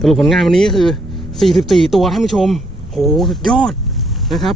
สรุปผลงานวันนี้ก็คือ 44 ตัวท่านผู้ชมโหสุดยอดนะครับ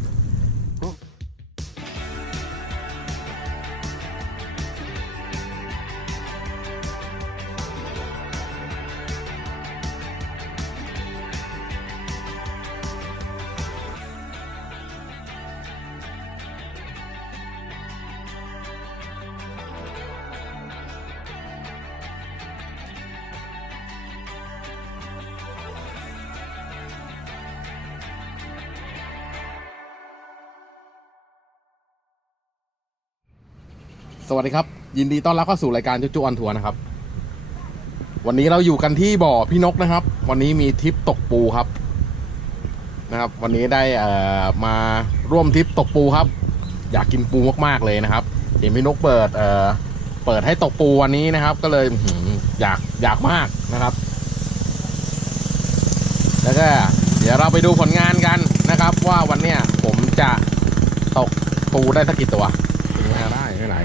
วัสดีครับ ยินดีต้อนรับเข้าสู่รายการจุจุออนทัวร์นะครับ วันนี้เราอยู่กันที่บ่อพี่นกนะครับ วันนี้มีทริปตกปูครับ นะครับ วันนี้ได้เอ่อมาร่วมทริปตกปูครับ อยากกินปูมากๆเลยนะครับ เห็นพี่นกเปิดเอ่อเปิดให้ตกปูวันนี้นะครับ ก็เลยอื้อหืออยากอยากมากนะครับ แล้วก็เดี๋ยวเราไปดูผลงานกันนะครับ ว่าวันเนี้ยผมจะตกปูได้สักกี่ตัวได้ไม่ไหน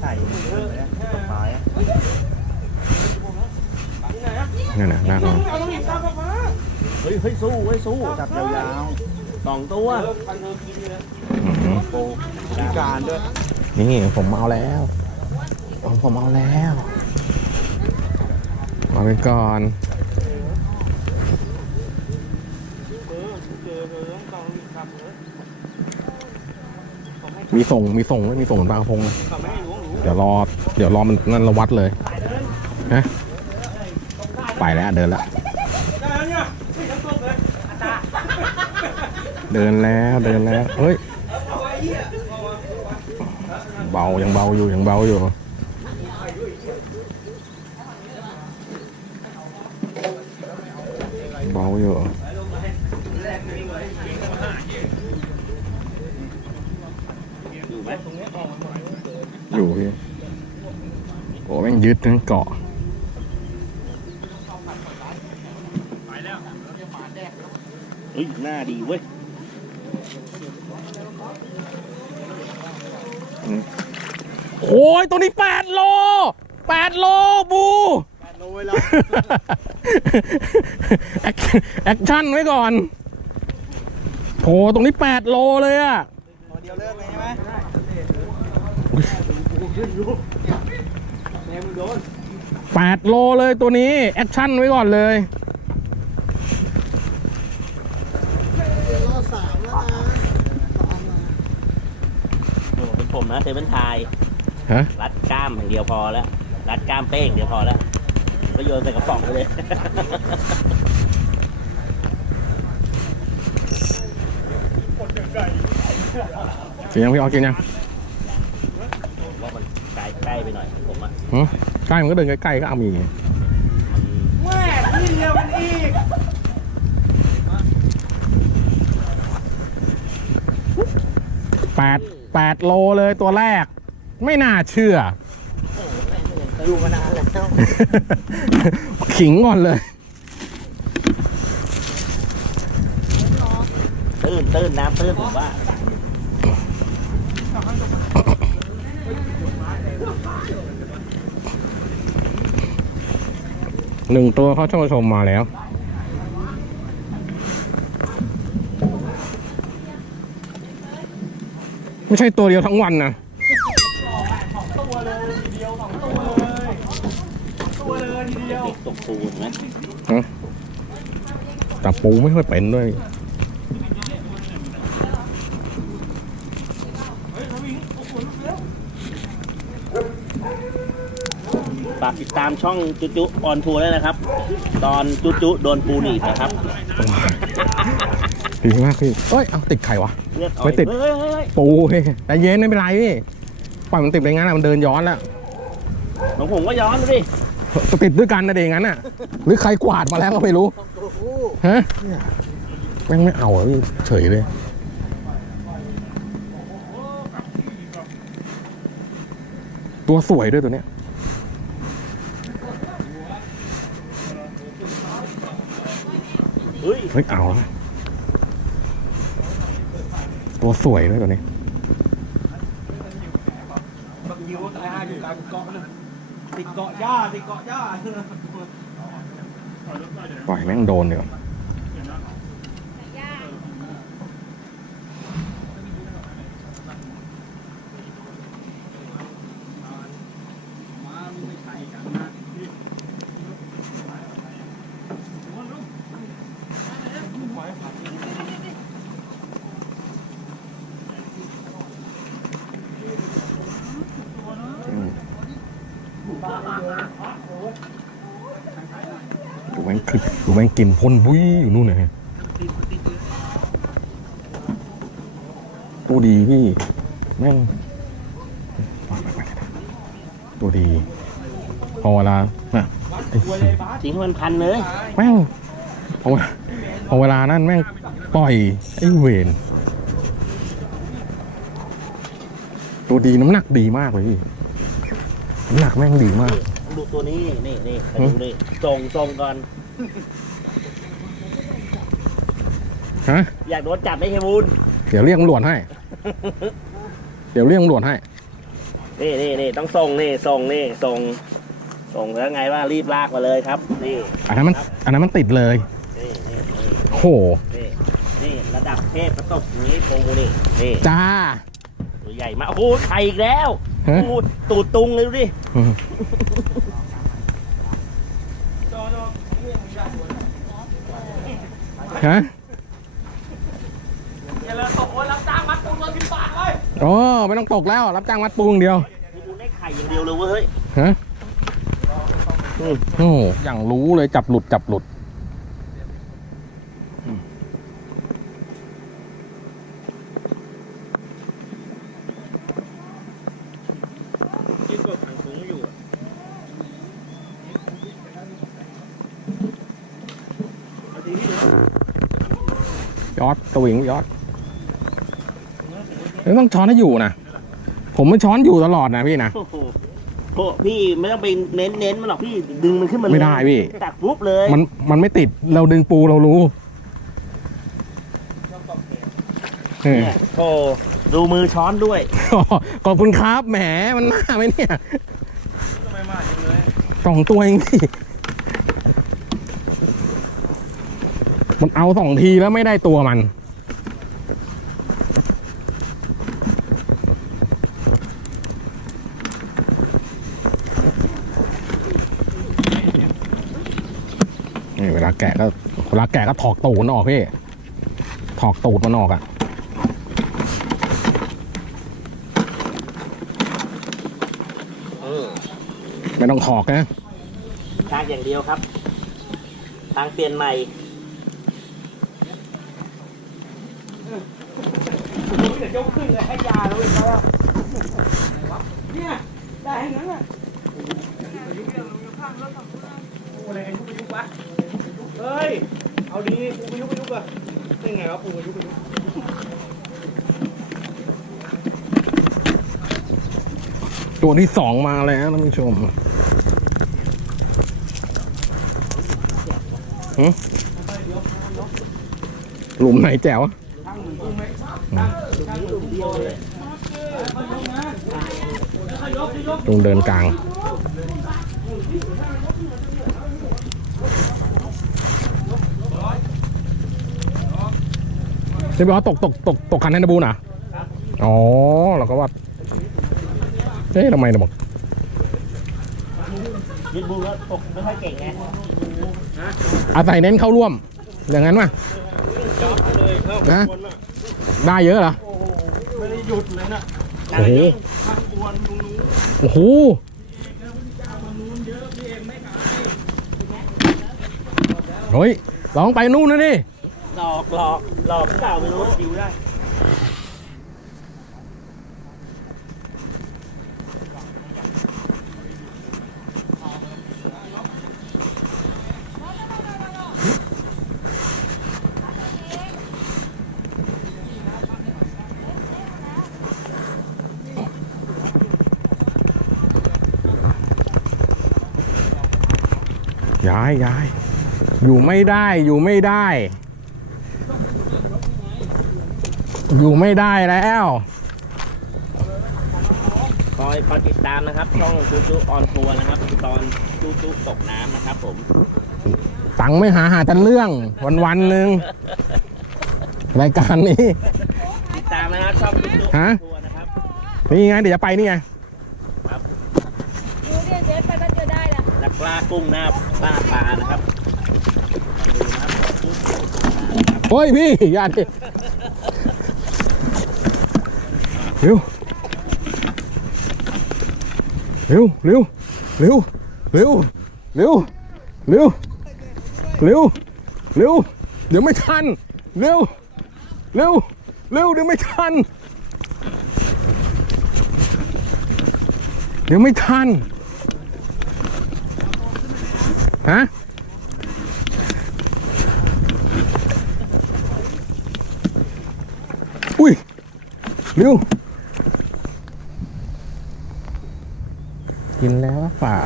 ใส่ใส่ตกปลายอะนั่นนะน่าลองเฮ้ยเฮ้ยสู้เฮ้ยสู้จับยาวๆสองตัวอื้อหือโปพิการด้วยนี่ผมเอาแล้วผมผมเอาแล้วเอาไปก่อน มีส่งมีส่งไหมมีส่งเหมือนปลากระพงไหมเดี๋ยวรอ เดี๋ยวรอมันนั่นระวัดเลยฮะไปแล้วเดินแล้วเดินแล้วเดินแล้วเฮ้ยเบายังเบาอยู่ยังเบาอยู่เบาอยู่ไหม อยู่พี่ โอ้แม่ง ยึดทั้งเกาะเฮ้ยหน้าดีเว้ยโอ้ยตัวนี้แปดโลแปดโลบูโลยแล้วแอคแอคชั่นไว้ก่อนโหตรงนี้แปดโลเลยอะตัวเดียวเลิกเลยใช่ไหม แปดโลเลยตัวนี้ แอคชั่นไว้ก่อนเลยโอ้เป็นผมนะเซเว่นไทยฮะรัดกล้ามอย่างเดียวพอแล้ว รัดกล้ามเป้งเดียวพอแล้วก็โยนใส่กระป๋องไปเลยกินยังพี่ออสกินยังผมว่ามัน ใกล้ใกล้ไปหน่อยผมอะหึใกล้มันก็เดินใกล้ๆก็เอามีแปดแปดโลเลยตัวแรก ไม่น่าเชื่อ อยู่มานานแล้วขิงก่อนเลย ตื้นตื้นน้ำตื้นผมว่า หนึ่งตัวเขาชมชมมาแล้วไม่ใช่ตัวเดียวทั้งวันนะติดตกปูไหมฮะแต่ปูไม่ค่อยเป็นด้วย ฝากติดตามช่องจุจุออนทัวร์ด้วยนะครับ ตอนจุจุโดนปูหนีบนะครับดีมากพี่เอ้ย เอาติดไข่วะ เลือดออไม่ยติด เฮ้ยเฮ้ยเฮ้ยปูเฮ้ยแต่เย็นไม่เป็นไรพี่ ปล่อยมันติดไปงั้นอะมันเดินย้อนแล้วของผมก็ย้อนดูดิติดด้วยกันนะเดงั้นน่ะ หรือใครกวาดมาแล้วก็ไม่รู้ ฮะ แม่งไม่เอาอะพี่เฉยเลย ตัวสวยด้วยตัวเนี้ยเฮ้ยเฮ้ยเอาแล้วตัวสวยด้วยตัวนี้ติดเกาะหญ้าติดเกาะหญ้าปล่อยแม่งโดนเดี๋ยวา ดูแม่งคลิปดูแม่งกินพ่นบุ้ยอยู่นู่นนะฮะตัวดีพี่แม่งตัวดี พอเวลาน่ะไอ้เหี้ยทิ้งให้มันพันเลย แม่งพอเวลาพอเวลานั้นแม่งปล่อย ไอ้เวนตัวดีน้ำหนักดีมากเลยพี่น้ำหนักแม่งดีมาก ดูตัวนี้ นี่นี่ให้ดูนี่ส่งส่งก่อน ฮะอยากโดนจับไหมเฮยบูนเดี๋ยวเรียกตำรวจให้ เดี๋ยวเรียกตำรวจให้ นี่นี่นี่ต้องส่งนี่ส่งนี่ส่งส่งแล้วไงว่ารีบลากมาเลยครับนี่อันนั้นมัน อันนั้นมันติดเลยนี่นี่โอ้โห นี่นี่ระดับเทพประตบอย่างนี้ปูนี่นี่จ้า ตัวใหญ่มากโอ้โหไข่อีกแล้วฮะ โอ้โหตูดตุงเลยดูดิอืมฮะ โอ้ไม่ต้องตกแล้ว รับจ้างมัดปูอย่างเดียวนี่ดูได้ไข่อย่างเดียวเลยเว้ยฮะโอ้โหอย่างรู้เลยจับหลุดจับหลุดยิ่งกว่าขังสูงอยู่ยอดกระวิงยอด ไม่ต้องช้อนให้อยู่นะ ผมไม่ช้อนอยู่ตลอดนะพี่นะ โอ้โหโอ้พี่ไม่ต้องไปเน้นเน้นมันหรอกพี่ดึงมันขึ้นมาเลยไม่ได้พี่ ตักปุ๊บเลยมันมันไม่ติดเราดึงปูเรารู้เออเนี่ยโอ้ดูมือช้อนด้วย ขอบคุณครับแหมมันมาไหมเนี่ยสองตัวเองพี่ มันเอาสองทีแล้วไม่ได้ตัวมัน นี่เวลา แกะก็เวลาแกะก็ถอกตูดมันออกพี่ถอกตูดมันออกอะไม่ต้องถอกนะทางอย่างเดียวครับทางเปลี่ยนใหม่เฮ้ยเอาดีปูประยุ กต์ประยุกต์อะได้ไงวะปูประยุกต์ประยุกต์ตัวที่สองมาแล้วท่านผู้ชมหึหลุมไหนแจ๋วตรงเดินกลาง นี่บอกว่าตกตกตกตกคันแฮนด์บูลนะอ๋อเราก็ว่าเอ๊ะทำไมเนี่ยบอกยึดบูแล้วตกไม่ค่อยเก่งไงอาศัยเน้นเข้าร่วม อย่างนั้นป่ะเลยเข้านะคนอะได้เยอะเหรอโอ้โหไม่ได้หยุดเลยนะโอ้โหทางกวนตรงนู้นโอ้โหเฮ้ยลองไปนู่นนะดิ หลอกหลอกหลอกเปล่าไม่รู้ดิวได้ย้ายย้ายอยู่ไม่ได้อยู่ไม่ได้ อยู่ไม่ได้แล้วขออยคอยติดตามนะครับช่องจูจูออนทัวร์นะครับ ตอนจูจูตกน้ำนะครับ ผมตังค์ไม่หาหาแต่เรื่องวันวันๆหนึ่งรายการนี้ ติดตามนะครับช่องจูจูออฮะนทัวร์นะครับ นี่ไงเดี๋ยวจะไปนี่ไงดูดิเด็ดไปแป๊บเดียวได้ละนักล่ากุ้งหน้าป้าปลานะครับมาดูนะครับจูจูตกน้ำนะครับโอ้ยพี่อย่าดิ เร็ว เร็ว เร็ว เร็ว เร็ว เร็ว เร็ว เร็ว เร็ว เดี๋ยวไม่ทัน เร็ว เร็ว เร็วเดี๋ยวไม่ทัน เดี๋ยวไม่ทัน ฮะอุ้ยเร็ว กินแล้วเปล่า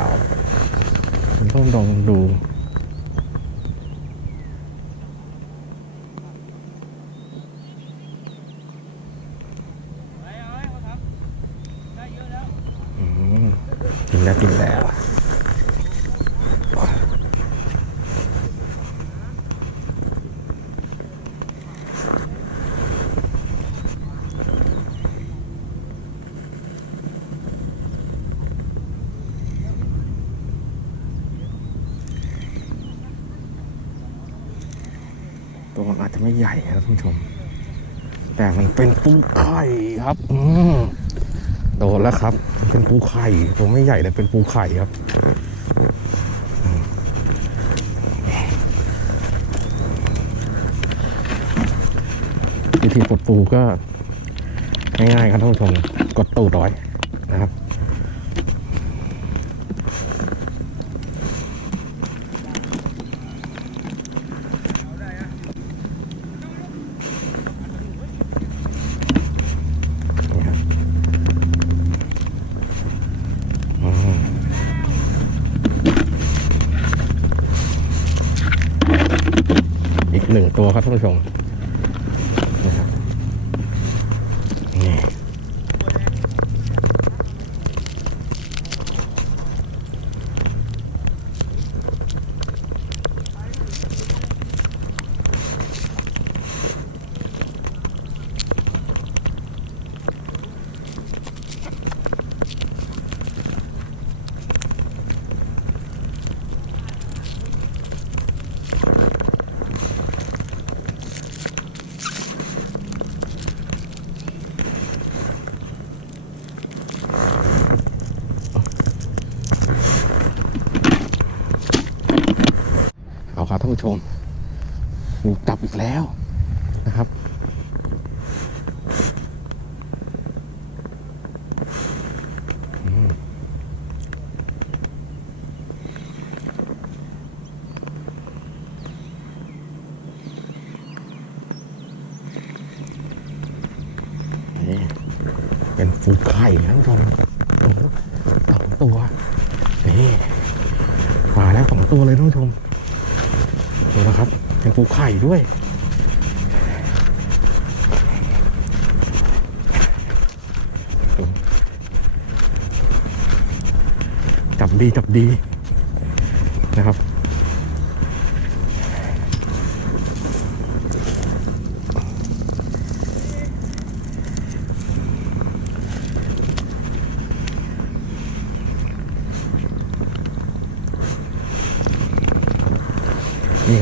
ผมต้องลองดู อืมกินแล้วกินแล้ว ตัวมันอาจจะไม่ใหญ่ครับท่านผู้ชม แต่มันเป็นปูไข่ครับ อืมโดน แล้วครับ เป็นปูไข่ตัวไม่ใหญ่แต่เป็นปูไข่ครับวิธีปลดปูก็ง่ายๆครับท่านผู้ชมกดตูดร้อยนะครับ นี่ครับอืมอีกหนึ่งตัวครับท่านผู้ชมนะครับนี่เอาครับท่านผู้ชมมีจับอีกแล้วนะครับ อืมนี่ เป็นฟูไข่นะท่านสองตัวนี่มาแล้วสองตัวเลยท่านผู้ชมดูนะครับเป็นปูไข่ด้วยจับดีจับดีนะครับ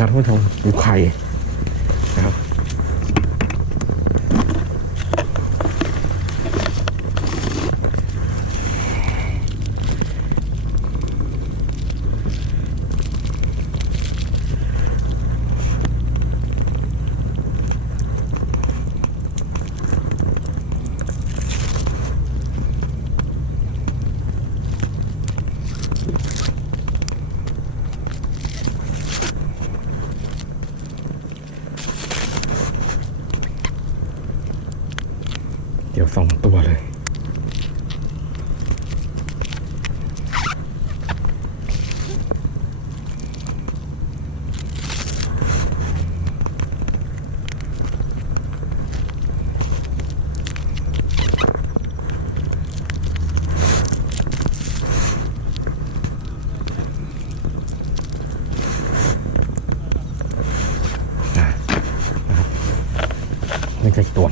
ครับท่านผู้ชมปูไข่ ไม่ใช่ตัว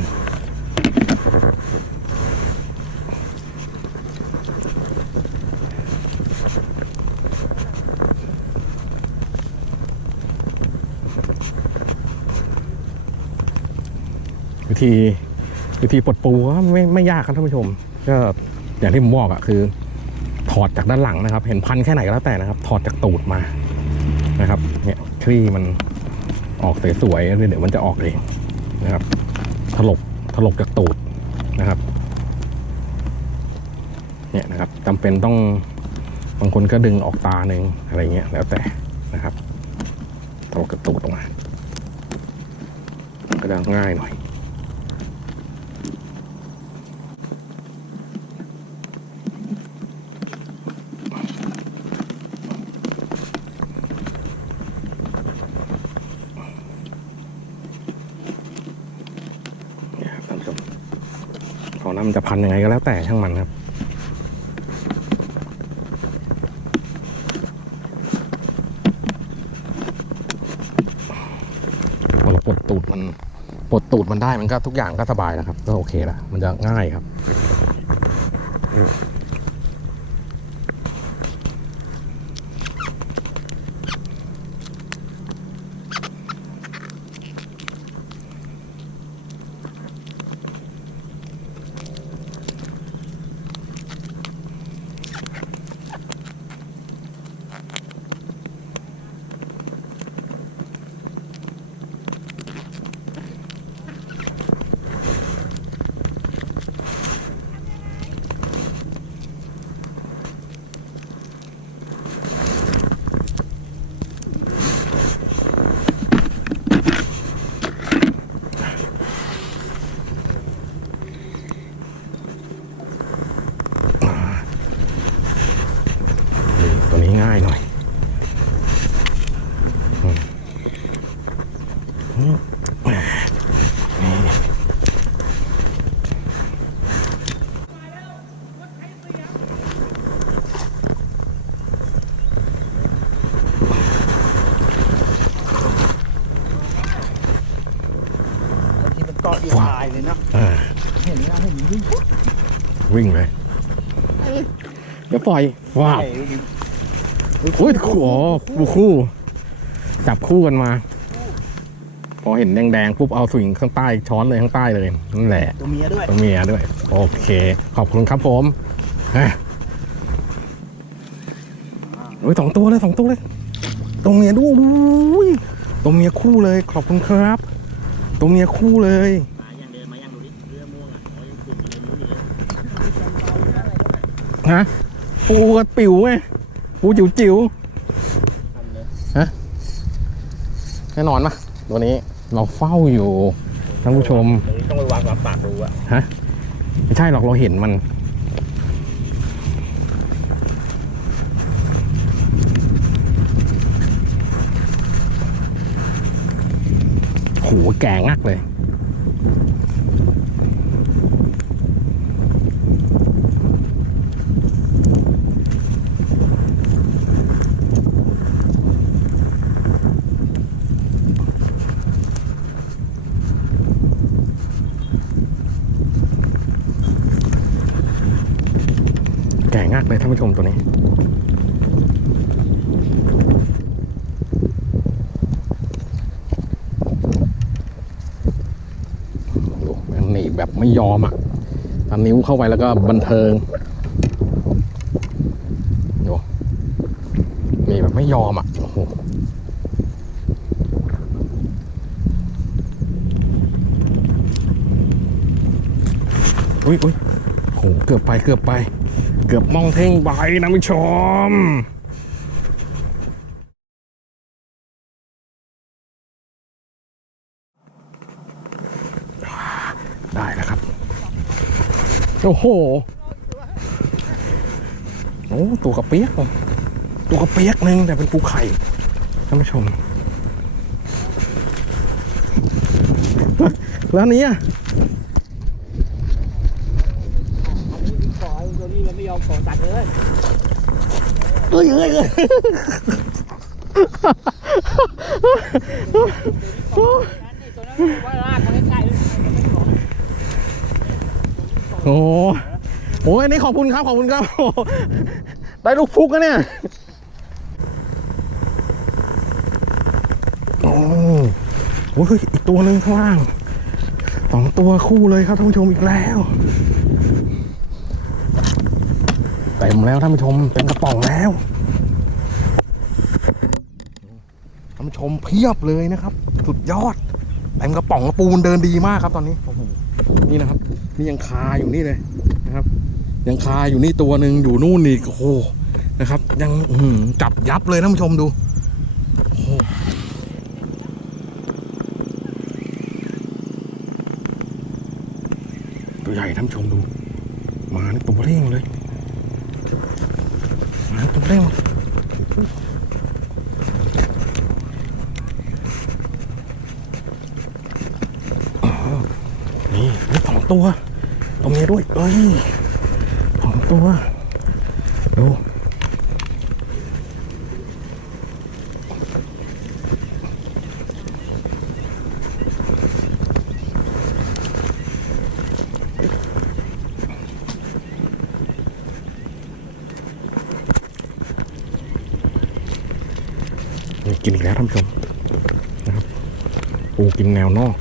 วิธีวิธีปลดปูก็ไม่ไม่ยากครับท่านผู้ชม ก็อย่างที่ผมบอกอะคือ ถอดจากด้านหลังนะครับ เห็นพันแค่ไหนก็แล้วแต่นะครับ ถอดจากตูดมานะครับ เนี่ยคลี่มันออกสวยๆเดี๋ยวมันจะออกเอง ถลกถลกจากตูดนะครับเนี่ยนะครับจำเป็นต้องบางคนก็ดึงออกตาหนึ่งอะไรเงี้ยแล้วแต่นะครับถลกจากตูดออกมาก็จะง่ายหน่อย เนี่ยครับท่านผู้ชมของนั้นมัน จะพันยังไงก็แล้วแต่ช่างมันครับพอเราปลดตูดมันปลดตูดมันได้มันก็ทุกอย่างก็สบายนะครับ ก็โอเคละมันจะง่ายครับ กาะอยู่ตายเลยนะอ่าเห็นนะเห็นวิ่งวิ่งเลยเดี๋ยวปล่อยว้าวไปโอ้ยคู่อ๋อคู่คู่ จับคู่กันมา พอเห็นแดงๆปุ๊บเอาสวิงข้างใต้ช้อนเลยข้างใต้เลยนั่นแหละตัวเมียด้วยตัวเมียด้วย โอเค ขอบคุณครับผมฮะโอ้ยสองตัวเลยสองตัวเลยตัวเมียด้วยอุ้ยตัวเมียคู่เลยขอบคุณครับ ตัวเมียคู่เลย มายังเดินมายังดูดิเรือม่วงอะเขายังขุดมาเลยนู้นอยู่เลยฮะ ปูกระปิ๋วไง ปูจิ๋วจิ๋วทำเลยแน่นอนปะตัวนี้เราเฝ้าอยู่ท่านผู้ชม ตรงนี้ต้องไปวางรับปากดูอะไม่ใช่หรอกเราเห็นมัน โหแก่งักเลย แก่งักเลยท่านผู้ชมตัวนี้ ดูมันหนีบแบบ ไม่ยอมอะทำนิ้วเข้าไปแล้วก็บันเทิงดูหนีแบบไม่ยอมอะโอ้โหอุ้ยอุ้ยโหเกือบไปเกือบไป เกือบมองเท่งใบนะผู้ชม ได้แล้วครับ โอ้โห โอ้ตัวกระเปียกว่ะตัวกระเปียกหนึ่งแต่เป็นปูไข่ท่านผู้ชม แล้วอันนี้อะขอตัวนี้มันไม่ยอมขอตัดเลยเอ้ยเอ้ยเอ้ยตัวนั้นว่าลากมาใกล้ๆเลยไม่ขอ ครับ ขอบคุณครับโอ้โหได้ลูกฟุกนะเนี่ยโอ้โหอีกตัวหนึ่งข้างล่างสองตัวคู่เลยครับท่านผู้ชมอีกแล้วเต็มแล้วท่านผู้ชมเต็มกระป๋องแล้วท่านผู้ชมเพียบเลยนะครับ สุดยอดเต็มกระป๋องกระปูนเดินดีมากครับตอนนี้โอ้โหนี่นะครับ นี่ยังคาอยู่นี่เลยนะครับ ยังคาอยู่นี่ตัวหนึ่งอยู่นู่นอีกโอ้โหนะครับ ยังจับยับเลยท่านผู้ชมดูโอ้ตัวใหญ่ท่านผู้ชมดู มาตัวเร่งเลยมาตัวเร่งนี่นี่สองตัว ตัวเมียด้วยเอ้ยสองตัวดูกินอีกแล้วท่านผู้ชมนะครับปูกินแนวนอก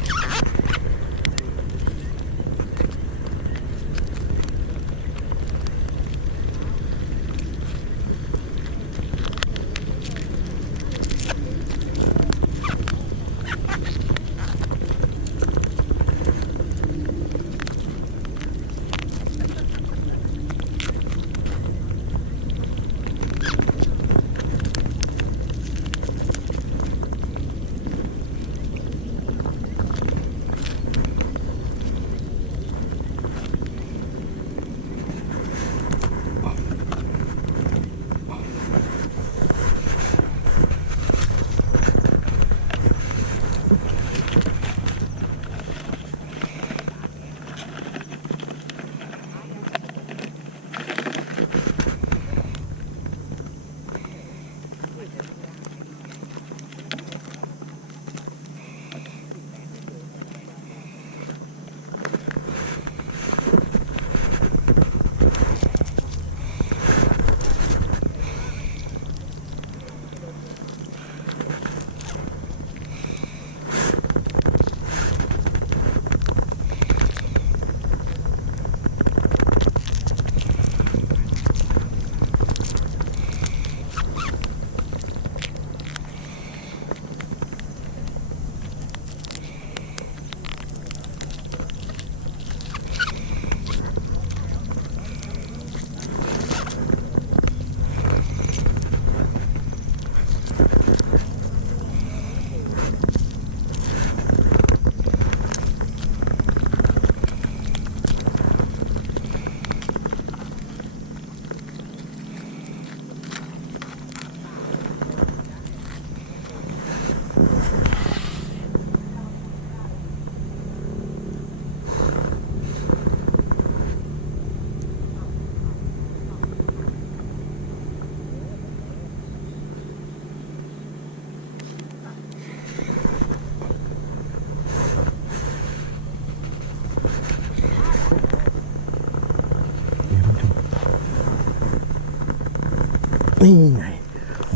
นี่ไง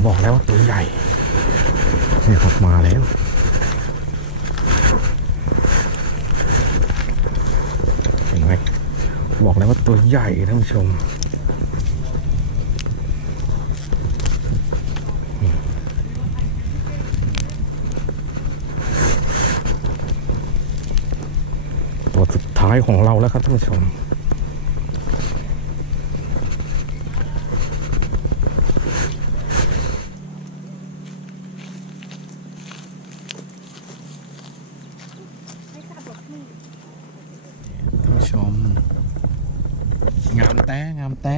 บอกแล้วว่าตัวใหญ่นี่ครับมาแล้วเห็นไหมบอกแล้วว่าตัวใหญ่ท่านผู้ชมตัวสุดท้ายของเราแล้วครับท่านผู้ชม ท่านผู้ชม งามแต้งามแต้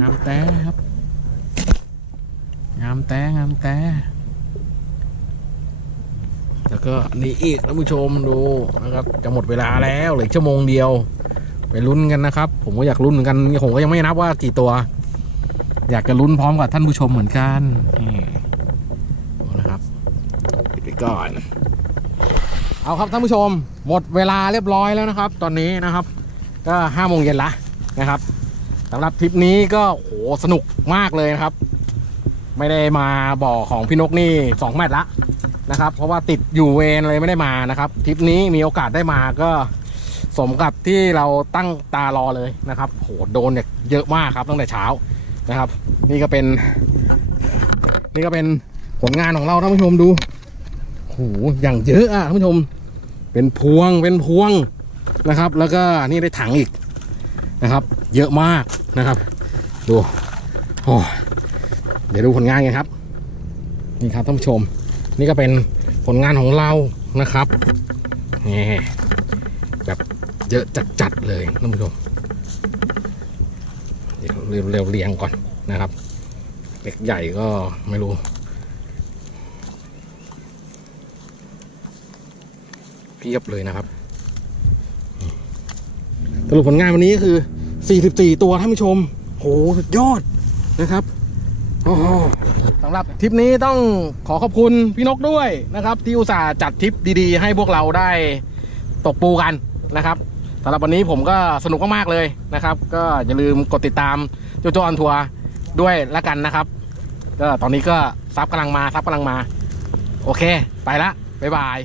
งามแต้ครับ งามแต้งามแต้ แล้วก็อันนี่อีกท่านผู้ชมดูนะครับ จะหมดเวลาแล้วเหลืออกชั่วโมงเดียว ไปลุ้นกันนะครับ ผมก็อยากลุ้นเหมือนกันผมก็ยังไม่นับว่ากี่ตัว อยากจะลุ้นพร้อมกับท่านผู้ชมเหมือนกันนี่ดูนะครับปิดไปก่อน เอาครับท่านผู้ชม หมดเวลาเรียบร้อยแล้วนะครับ ตอนนี้นะครับ ก็ห้าโมงเย็นละนะครับสำหรับทริปนี้ก็โหสนุกมากเลยนะครับ ไม่ได้มาบ่อของพี่นกนี่สองแมตช์ละ นะครับ เพราะว่าติดอยู่เวรเลยไม่ได้มานะครับทริปนี้มีโอกาสได้มาก็สมกับที่เราตั้งตารอเลยนะครับโหโดนเนี่ยเยอะมากครับตั้งแต่เช้านะครับ นี่ก็เป็น นี่ก็เป็นผลงานของเราท่านผู้ชมดูโหอย่างเยอะอะท่านผู้ชม เป็นพวงเป็นพวงนะครับ แล้วก็นี่ได้ถังอีกนะครับ เยอะมากนะครับ ดูโอ้เดี๋ยวดูผลงานกันครับ นี่ครับท่านผู้ชม นี่ก็เป็นผลงานของเรานะครับนี่แบบเยอะจัดๆเลยท่านผู้ชมเดี๋ยวเร็วๆเรียงก่อนนะครับเล็กใหญ่ก็ไม่รู้ เพียบเลยนะครับ สรุปผลงานวันนี้ก็คือ 44 ตัวท่านผู้ชมโหสุดยอดนะครับ โอ้โห ทริปนี้ต้องขอขอบคุณพี่นกด้วยนะครับ ที่อุตส่าห์จัดทริปดี ๆ ให้พวกเราได้ตกปูกันนะครับสำหรับวันนี้ผมก็สนุกมากๆเลยนะครับ ก็อย่าลืมกดติดตามโจโจออนทัวร์ด้วยละกันนะครับ ก็ตอนนี้ก็ซับกำลังมาซับกำลังมา โอเค ไปละบ๊ายบาย